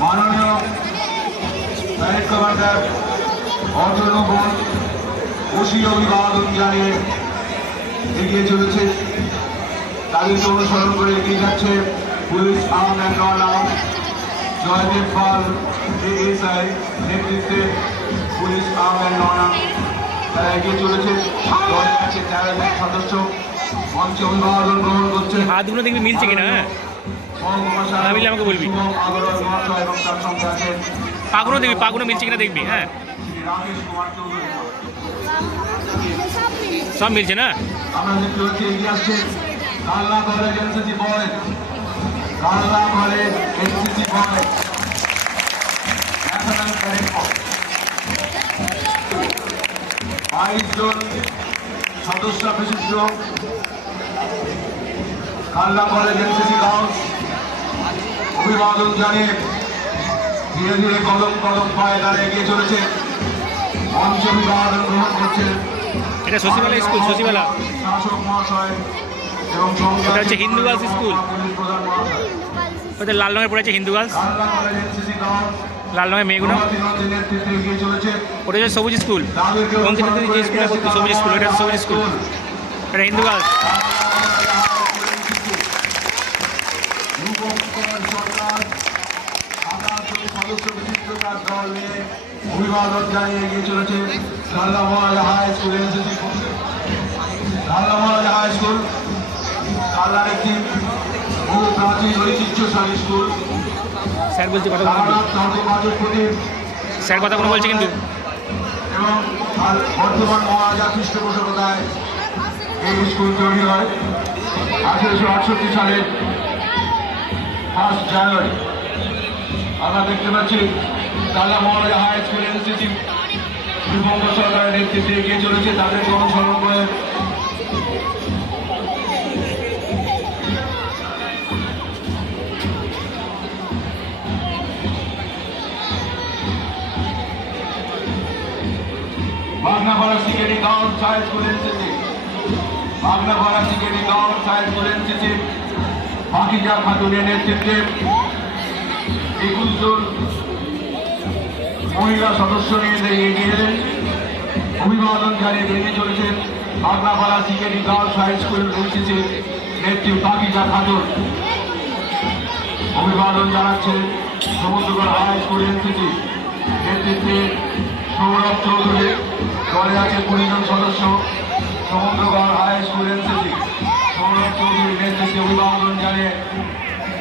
মাননীয় parade commander Atanu Bose খুশি অভিবাদন জানিয়ে এগিয়ে চলেছে। তাদেরকে অনুসরণ করে এগিয়ে যাচ্ছে police arm and non arm Joydev Pal ASI নেতৃত্বে police arm and non arm তারা এগিয়ে চলেছে। দলে আছে 13 জন সদস্য মঞ্চে অভিবাদন গ্রহণ করছে। হাতগুলো দেখবি মিলছে কিনা, হ্যাঁ না মিললে আমাকে বলবি। পাগুলো দেখবি, পাগুলো মিলছে কিনা দেখবি। হ্যাঁ সব মিলছে না। আমরা দেখতে পাচ্ছি এগিয়ে আসছে কালনা কলেজ এনসিসি বয়, কালনা কলেজ এনসিসি বয় ন্যাশনাল ক্যাডেট কর্পস 22 জন সদস্য বিশিষ্ট কালনা কলেজ এনসিসি গার্লস অভিবাদন জানিয়ে ধীরে ধীরে কদম কদম পায়ে তারা এগিয়ে চলেছে। মঞ্চ অভিবাদন গ্রহণ করছে এটা শশীবালা স্কুল, শশীবালা শাসক মহাশয় এবং এটা হচ্ছে হিন্দু গার্লস স্কুল। ওদের লাল রঙের পড়ে আছে হিন্দু গার্লস, লাল রঙের মেয়েগুলো। ওটা হচ্ছে সবুজ স্কুল, অঙ্কিত যে স্কুলে পড়তো সবুজ স্কুল, ওটা সবুজ স্কুল, এটা হিন্দু গার্লস। অভিবাদন জানিয়ে এগিয়ে চলেছে Kalna Maharaja high school NCC. Kalna Maharaja high school কালনার একটি বহু প্রাচীন ঐতিহ্যশালী স্কুল। স্যার বলছে কথা, স্যার কথা কোনো বলছে কিন্তু। এবং বর্তমান মহারাজা পৃষ্ঠপোষকতায় এই স্কুল তৈরি হয় 1868 সালের 1 জানুয়ারি। আমরা দেখতে পাচ্ছি Kalna Maharaja high school NCC Bibhanga সরকারের নেতৃত্বে এগিয়ে চলেছে। তাদেরকে অনুসরণ করে Bagnapara CKD girls high school NCC, Bagnapara CKD girls high school NCC Pakiza খাতুনের নেতৃত্বে 21 জন মহিলা সদস্য নিয়ে এগিয়ে এলেন। অভিবাদন জানিয়ে এগিয়ে চলেছেন Bagnapara CKD girls high school NCC নেত্রী পাকিজা খাতুন। অভিবাদন জানাচ্ছেন সমুদ্রগড় হাই স্কুল এনসিসি নেতৃত্বে সৌরভ চৌধুরী। দলে আছে 20 জন সদস্য Samudragarh high school NCC. Sourav চৌধুরীর নেতৃত্বে অভিবাদন জানিয়ে